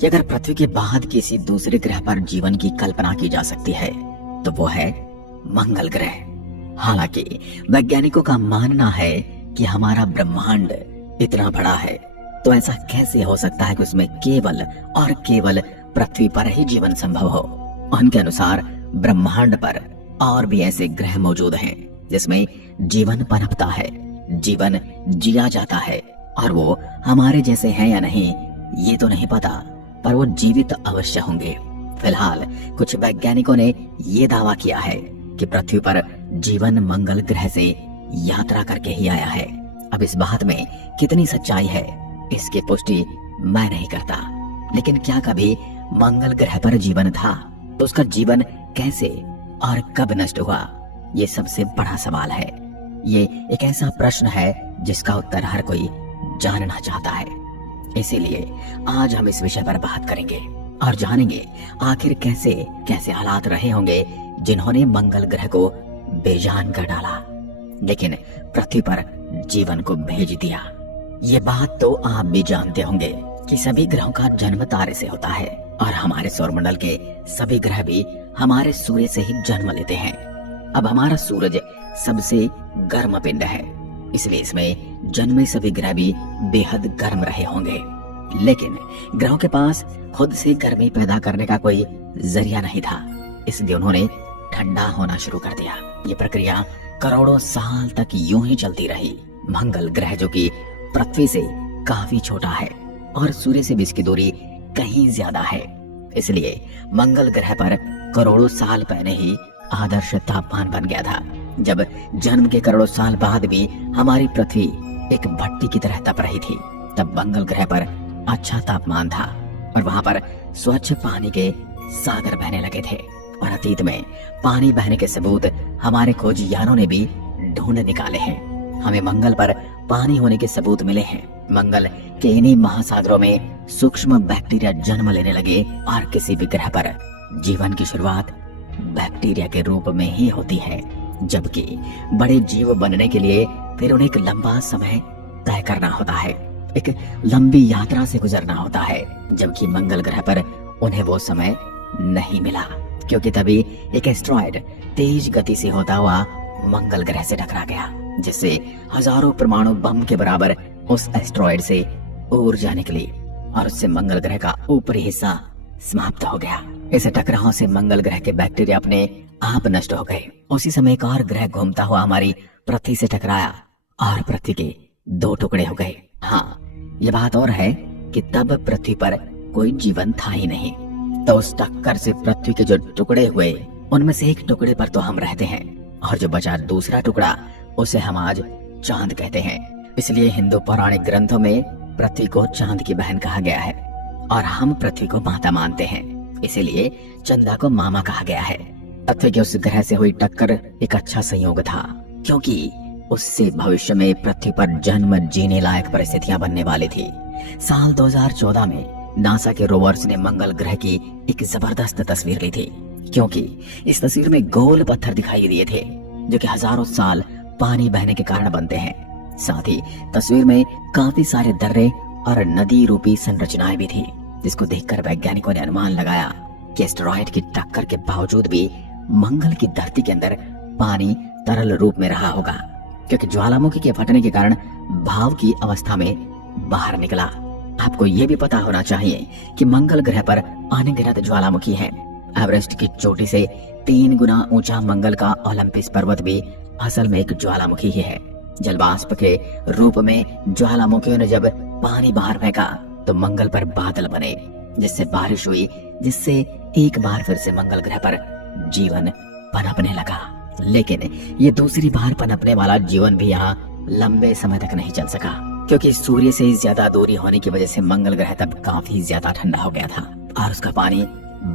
कि अगर पृथ्वी के बाद किसी दूसरे ग्रह पर जीवन की कल्पना की जा सकती है तो वो है मंगल ग्रह। हालांकि वैज्ञानिकों का मानना है कि हमारा ब्रह्मांड इतना बड़ा है, तो ऐसा कैसे हो सकता है कि उसमें केवल और केवल पृथ्वी पर ही जीवन संभव हो। उनके अनुसार ब्रह्मांड पर और भी ऐसे ग्रह मौजूद हैं जिसमें जीवन पनपता है, जीवन जिया जाता है, और वो हमारे जैसे हैं या नहीं ये तो नहीं पता, पर वो जीवित अवश्य होंगे। फिलहाल कुछ वैज्ञानिकों ने ये दावा किया है कि पृथ्वी पर जीवन मंगल ग्रह से यात्रा करके ही आया है। अब इस बात में कितनी सच्चाई है इसकी पुष्टि मैं नहीं करता, लेकिन क्या कभी मंगल ग्रह पर जीवन था तो उसका जीवन कैसे और कब नष्ट हुआ, ये सबसे बड़ा सवाल है। ये एक ऐसा प्रश्न है जिसका उत्तर हर कोई जानना चाहता है। इसीलिए आज हम इस विषय पर बात करेंगे और जानेंगे आखिर कैसे कैसे हालात रहे होंगे जिन्होंने मंगल ग्रह को बेजान कर डाला, लेकिन पृथ्वी पर जीवन को भेज दिया। ये बात तो आप भी जानते होंगे कि सभी ग्रहों का जन्म तारे से होता है और हमारे सौरमंडल के सभी ग्रह भी हमारे सूर्य से ही जन्म लेते हैं। अब हमारा सूरज सबसे गर्म पिंड है, इसलिए इसमें जन्मे सभी ग्रह भी बेहद गर्म रहे होंगे। लेकिन ग्रहों के पास खुद से गर्मी पैदा करने का कोई जरिया नहीं था, इसलिए उन्होंने ठंडा होना शुरू कर दिया। ये प्रक्रिया करोड़ों साल तक यूं ही चलती रही। मंगल ग्रह जो कि पृथ्वी से काफी छोटा है और सूर्य से भी इसकी दूरी कहीं ज्यादा है, इसलिए मंगल ग्रह पर करोड़ों साल पहले ही आदर्श तापमान बन गया था। जब जन्म के करोड़ों साल बाद भी हमारी पृथ्वी एक भट्टी की तरह तप रही थी, तब मंगल ग्रह पर अच्छा तापमान था और वहां पर स्वच्छ पानी के सागर बहने लगे थे। और अतीत में पानी बहने के सबूत हमारे खोजयानों ने भी ढूंढ निकाले हैं। हमें मंगल पर पानी होने के सबूत मिले हैं। मंगल के इन्हीं महासागरों में सूक्ष्म बैक्टीरिया जन्म लेने लगे और किसी भी ग्रह पर जीवन की शुरुआत बैक्टीरिया के रूप में ही होती है, जबकि बड़े जीव बनने के लिए फिर उन्हें एक लंबा समय तय करना होता है, एक लंबी यात्रा से गुजरना होता है, जबकि मंगल ग्रह पर उन्हें वो समय नहीं मिला, क्योंकि तभी एक एस्ट्रॉयड तेज गति से होता हुआ मंगल ग्रह से टकरा गया, जिससे हजारों परमाणु बम के बराबर उस एस्ट्रॉयड से ऊर्जा निकली और उससे मंगल ग्रह का ऊपरी हिस्सा समाप्त हो गया। इस टकराव से मंगल ग्रह के बैक्टीरिया अपने आप नष्ट हो गए। उसी समय एक और ग्रह घूमता हुआ हमारी पृथ्वी से टकराया और पृथ्वी के दो टुकड़े हो गए। हाँ, ये बात और है कि तब पृथ्वी पर कोई जीवन था ही नहीं, तो उस टक्कर से पृथ्वी के जो टुकड़े हुए उनमें से एक टुकड़े पर तो हम रहते हैं और जो बचा दूसरा टुकड़ा उसे हम आज चांद कहते हैं। इसलिए हिंदू पौराणिक ग्रंथों में पृथ्वी को चांद की बहन कहा गया है और हम पृथ्वी को माता मानते हैं, इसीलिए चंदा को मामा कहा गया है। पृथ्वी के उस ग्रह से हुई टक्कर एक अच्छा संयोग था, क्योंकि उससे भविष्य में पृथ्वी पर जन्म जीने लायक परिस्थितियां बनने वाली थी। साल 2014 में नासा के रोवर्स ने मंगल ग्रह की एक जबरदस्त तस्वीर ली थी, क्योंकि इस तस्वीर में गोल पत्थर दिखाई दिए थे जो कि हजारों साल पानी बहने के कारण बनते हैं। साथ ही तस्वीर में काफी सारे दर्रे और नदी रूपी संरचनाएं भी थी, जिसको देखकर वैज्ञानिकों ने अनुमान लगाया कि एस्टेरॉयड की टक्कर के बावजूद भी मंगल की धरती के अंदर पानी तरल रूप में रहा होगा, क्योंकि ज्वालामुखी के फटने के कारण भाव की अवस्था में बाहर निकला। आपको ये भी पता होना चाहिए कि मंगल ग्रह पर अनगिनत ज्वालामुखी हैं। एवरेस्ट की चोटी से 3 गुना ऊंचा मंगल का ओलंपस पर्वत भी असल में एक ज्वालामुखी ही है। जलवाष्प के रूप में ज्वालामुखियों ने जब पानी बाहर फेंका तो मंगल पर बादल बने, जिससे बारिश हुई, जिससे एक बार फिर से मंगल ग्रह पर जीवन पनपने लगा। लेकिन ये दूसरी बार पनपने वाला जीवन भी यहाँ लंबे समय तक नहीं चल सका, क्योंकि सूर्य से ज्यादा दूरी होने की वजह से मंगल ग्रह तब काफी ज्यादा ठंडा हो गया था और उसका पानी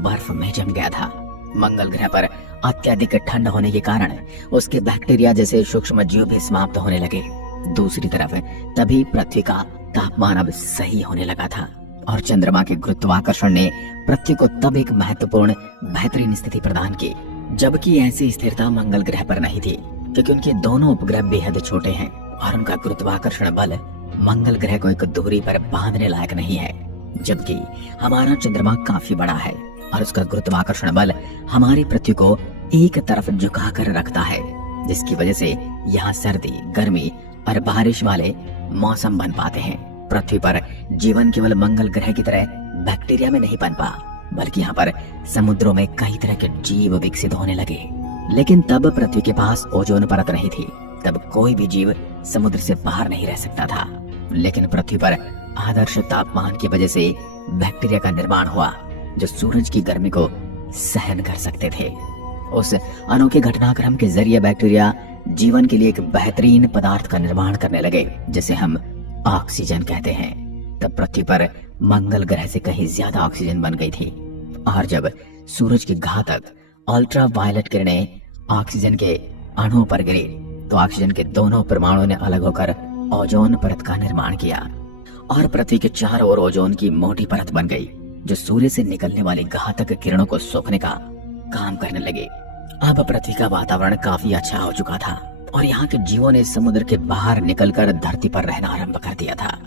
बर्फ में जम गया था। मंगल ग्रह पर अत्यधिक ठंड होने के कारण उसके बैक्टीरिया जैसे सूक्ष्म जीव भी समाप्त होने लगे। दूसरी तरफ तभी पृथ्वी का तापमान अब सही होने लगा था और चंद्रमा के गुरुत्वाकर्षण ने पृथ्वी को तब एक महत्वपूर्ण बेहतरीन स्थिति प्रदान की, जबकि ऐसी स्थिरता मंगल ग्रह पर नहीं थी, क्योंकि उनके दोनों उपग्रह बेहद छोटे हैं और उनका गुरुत्वाकर्षण बल मंगल ग्रह को एक दूरी पर बांधने लायक नहीं है। जबकि हमारा चंद्रमा काफी बड़ा है और उसका गुरुत्वाकर्षण बल हमारी पृथ्वी को एक तरफ झुकाकर रखता है, जिसकी वजह से यहाँ सर्दी, गर्मी और बारिश वाले मौसम बन पाते हैं। पृथ्वी पर जीवन केवल मंगल ग्रह की तरह बैक्टीरिया में नहीं पनपा, बल्कि यहाँ पर समुद्रों में कई तरह के जीव विकसित होने लगे। लेकिन तब पृथ्वी के पास ओजोन परत नहीं थी, तब कोई भी जीव समुद्र से बाहर नहीं रह सकता था। लेकिन पृथ्वी पर आदर्श तापमान की वजह से बैक्टीरिया का निर्माण हुआ, जो सूरज की गर्मी को सहन कर सकते थे। उस अनोखे घटनाक्रम के जरिए बैक्टीरिया जीवन के लिए एक बेहतरीन पदार्थ का निर्माण करने लगे, जिसे हम ऑक्सीजन कहते हैं। तब पृथ्वी पर मंगल ग्रह से कहीं ज्यादा ऑक्सीजन बन गई थी, और जब सूरज की घातक अल्ट्रा वायलेट किरणें ऑक्सीजन के अणुओं पर गिरी, तो ऑक्सीजन के दोनों परमाणुओं ने अलग होकर ओजोन परत का निर्माण किया और पृथ्वी के चारों ओर ओजोन की मोटी परत बन गई, जो सूर्य से निकलने वाली घातक किरणों को सोखने का काम करने लगे। अब पृथ्वी का वातावरण काफी अच्छा हो चुका था और यहाँ के जीवों ने समुद्र के बाहर निकलकर धरती पर रहना आरंभ कर दिया था।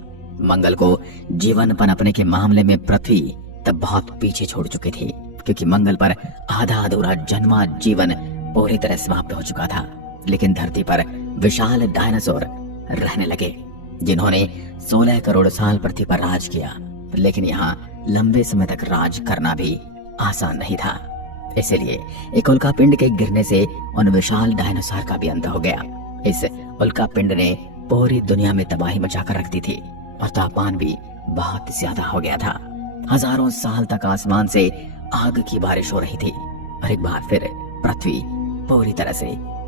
मंगल को जीवन पनपने के मामले में पृथ्वी तब बहुत पीछे छोड़ चुकी थी, क्योंकि मंगल पर आधा अधूरा जन्मा जीवन पूरी तरह समाप्त हो चुका था। लेकिन धरती पर विशाल डायनासोर रहने लगे, जिन्होंने 16 करोड़ साल पृथ्वी पर राज किया। लेकिन यहाँ लंबे समय तक राज करना भी आसान नहीं था, इसलिए एक उल्का पिंड के गिरने से उन विशाल डायनासोर का भी अंत हो गया। इस उल्का पिंड ने पूरी दुनिया में तबाही मचाकर रख दी थी और तापमान भी बहुत ज्यादा हो गया था। हजारों साल तक आसमान से आग की बारिश हो रही थी और एक बार फिर पृथ्वी पूरी तरह से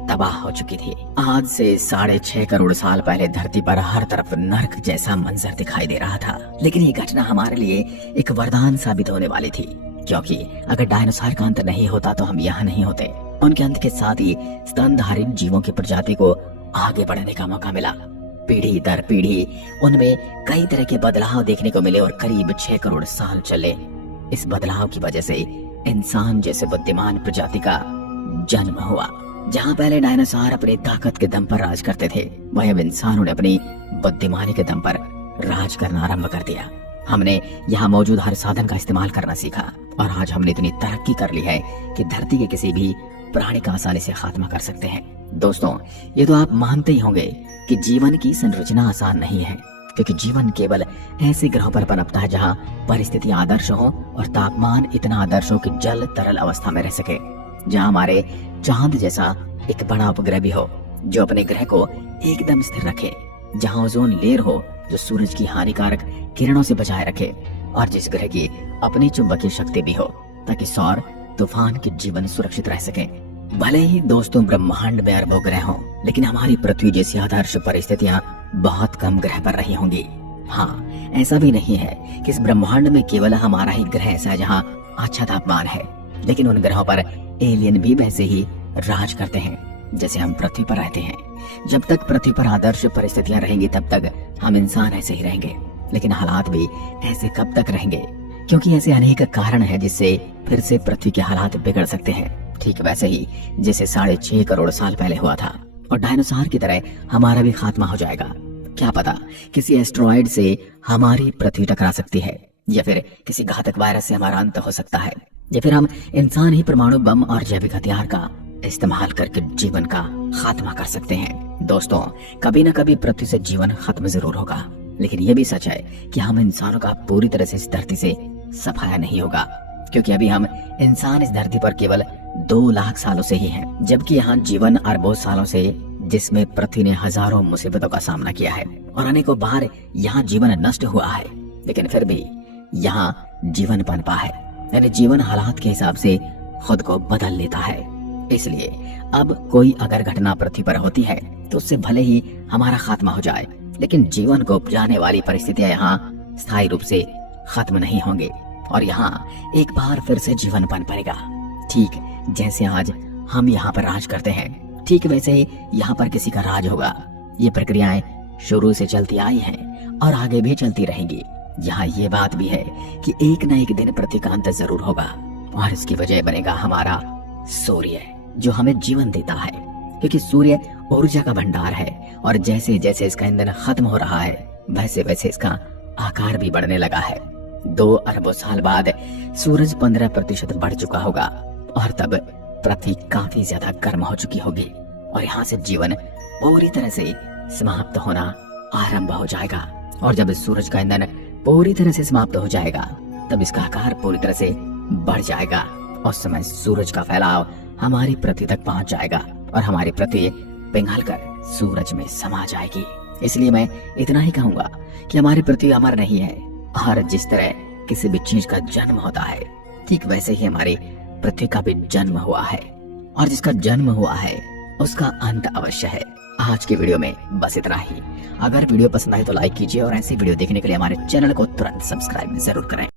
तबाह हो चुकी थी। आज से 6.5 करोड़ साल पहले धरती पर हर तरफ नर्क जैसा मंजर दिखाई दे रहा था। लेकिन ये घटना हमारे लिए एक वरदान साबित होने वाली थी, क्योंकि अगर डायनासोर का अंत नहीं होता तो हम यहाँ नहीं होते। उनके अंत के साथ ही स्तनधारी जीवों की प्रजाति को आगे बढ़ने का मौका मिला। पीढ़ी दर पीढ़ी उनमें कई तरह के बदलाव देखने को मिले और करीब 6 करोड़ साल चले। इस बदलाव की वजह से इंसान जैसे बुद्धिमान प्रजाति का जन्म हुआ। जहाँ पहले डायनासोर अपनी ताकत के दम पर राज करते थे, वहीं अब इंसानों ने अपनी बुद्धिमानी के दम पर राज करना आरंभ कर दिया। हमने यहाँ मौजूद हर साधन का इस्तेमाल करना सीखा और आज हमने इतनी तरक्की कर ली है कि धरती के किसी भी प्राणी का आसानी से खात्मा कर सकते हैं। दोस्तों, ये तो आप मानते ही होंगे कि जीवन की संरचना आसान नहीं है, क्योंकि जीवन केवल ऐसे ग्रहों पर पनपता है जहाँ परिस्थिति आदर्श हो और तापमान इतना आदर्श हो कि जल तरल अवस्था में रह सके। जहाँ हमारे चांद जैसा एक बड़ा उपग्रह भी हो जो अपने ग्रह को एकदम स्थिर रखे, जहाँ ओजोन लेयर हो जो सूरज की हानिकारक किरणों से बचाए रखे, और जिस ग्रह की अपनी चुंबकीय शक्ति भी हो ताकि सौर तूफान के जीवन सुरक्षित रह सके। भले ही दोस्तों ब्रह्मांड में अरबों ग्रह हों, लेकिन हमारी पृथ्वी जैसी आदर्श परिस्थितियां बहुत कम ग्रह पर रही होंगी। हाँ, ऐसा भी नहीं है कि इस ब्रह्मांड में केवल हमारा ही ग्रह ऐसा है जहाँ अच्छा तापमान है, लेकिन उन ग्रहों पर एलियन भी वैसे ही राज करते हैं जैसे हम पृथ्वी पर रहते हैं। जब तक पृथ्वी पर आदर्श परिस्थितियां रहेंगी तब तक हम इंसान ऐसे ही रहेंगे, लेकिन हालात भी ऐसे कब तक रहेंगे? क्योंकि ऐसे अनेक कारण हैं जिससे फिर से पृथ्वी के हालात बिगड़ सकते हैं, ठीक वैसे ही जैसे 6.5 करोड़ साल पहले हुआ था। और डायनासोर की तरह हमारा भी खात्मा हो जाएगा। क्या पता किसी एस्ट्रॉइड से हमारी पृथ्वी टकरा सकती है, या फिर किसी घातक वायरस से हमारा अंत हो सकता है, या फिर हम इंसान ही परमाणु बम और जैविक हथियार का इस्तेमाल करके जीवन का खात्मा कर सकते हैं। दोस्तों, कभी न कभी पृथ्वी से जीवन खत्म जरूर होगा, लेकिन यह भी सच है कि हम इंसानों का पूरी तरह से इस धरती से सफाया नहीं होगा, क्योंकि अभी हम इंसान इस धरती पर केवल 2 लाख सालों से ही हैं, जबकि यहाँ जीवन अरबों सालों से, जिसमें पृथ्वी ने हजारों मुसीबतों का सामना किया है और अनेकों बार यहाँ जीवन नष्ट हुआ है, लेकिन फिर भी यहाँ जीवन पनपा है। यानी जीवन हालात के हिसाब से खुद को बदल लेता है। इसलिए अब कोई अगर घटना पृथ्वी पर होती है तो उससे भले ही हमारा खात्मा हो जाए, लेकिन जीवन को उपजाने वाली परिस्थितियां यहाँ स्थायी रूप से खत्म नहीं होंगे और यहाँ एक बार फिर से जीवन पनपेगा। ठीक जैसे आज हम यहाँ पर राज करते हैं, ठीक वैसे ही यहाँ पर किसी का राज होगा। ये प्रक्रियाएं शुरू से चलती आई हैं और आगे भी चलती रहेंगी। यहाँ ये बात भी है कि एक न एक दिन पृथ्वी का अंत जरूर होगा और इसकी वजह बनेगा हमारा सूर्य, जो हमें जीवन देता है, क्योंकि सूर्य ऊर्जा का भंडार है और जैसे जैसे इसका ईंधन खत्म हो रहा है वैसे वैसे इसका आकार भी बढ़ने लगा है। 2 अरबों साल बाद सूरज 15% बढ़ चुका होगा और तब पृथ्वी काफी ज्यादा गर्म हो चुकी होगी और यहाँ से जीवन पूरी तरह से समाप्त होना आरंभ हो जाएगा। और जब सूरज का ईंधन पूरी तरह से समाप्त हो जाएगा तब इसका आकार पूरी तरह से बढ़ जाएगा। उस समय सूरज का फैलाव हमारी पृथ्वी तक पहुंच जाएगा और हमारी पृथ्वी पिघलकर सूरज में समा जाएगी। इसलिए मैं इतना ही कहूंगा कि हमारी पृथ्वी अमर नहीं है और जिस तरह किसी भी चीज का जन्म होता है ठीक वैसे ही हमारी पृथ्वी का भी जन्म हुआ है और जिसका जन्म हुआ है उसका अंत अवश्य है। आज की वीडियो में बस इतना ही। अगर वीडियो पसंद आए तो लाइक कीजिए और ऐसी वीडियो देखने के लिए हमारे चैनल को तुरंत सब्सक्राइब जरूर करें।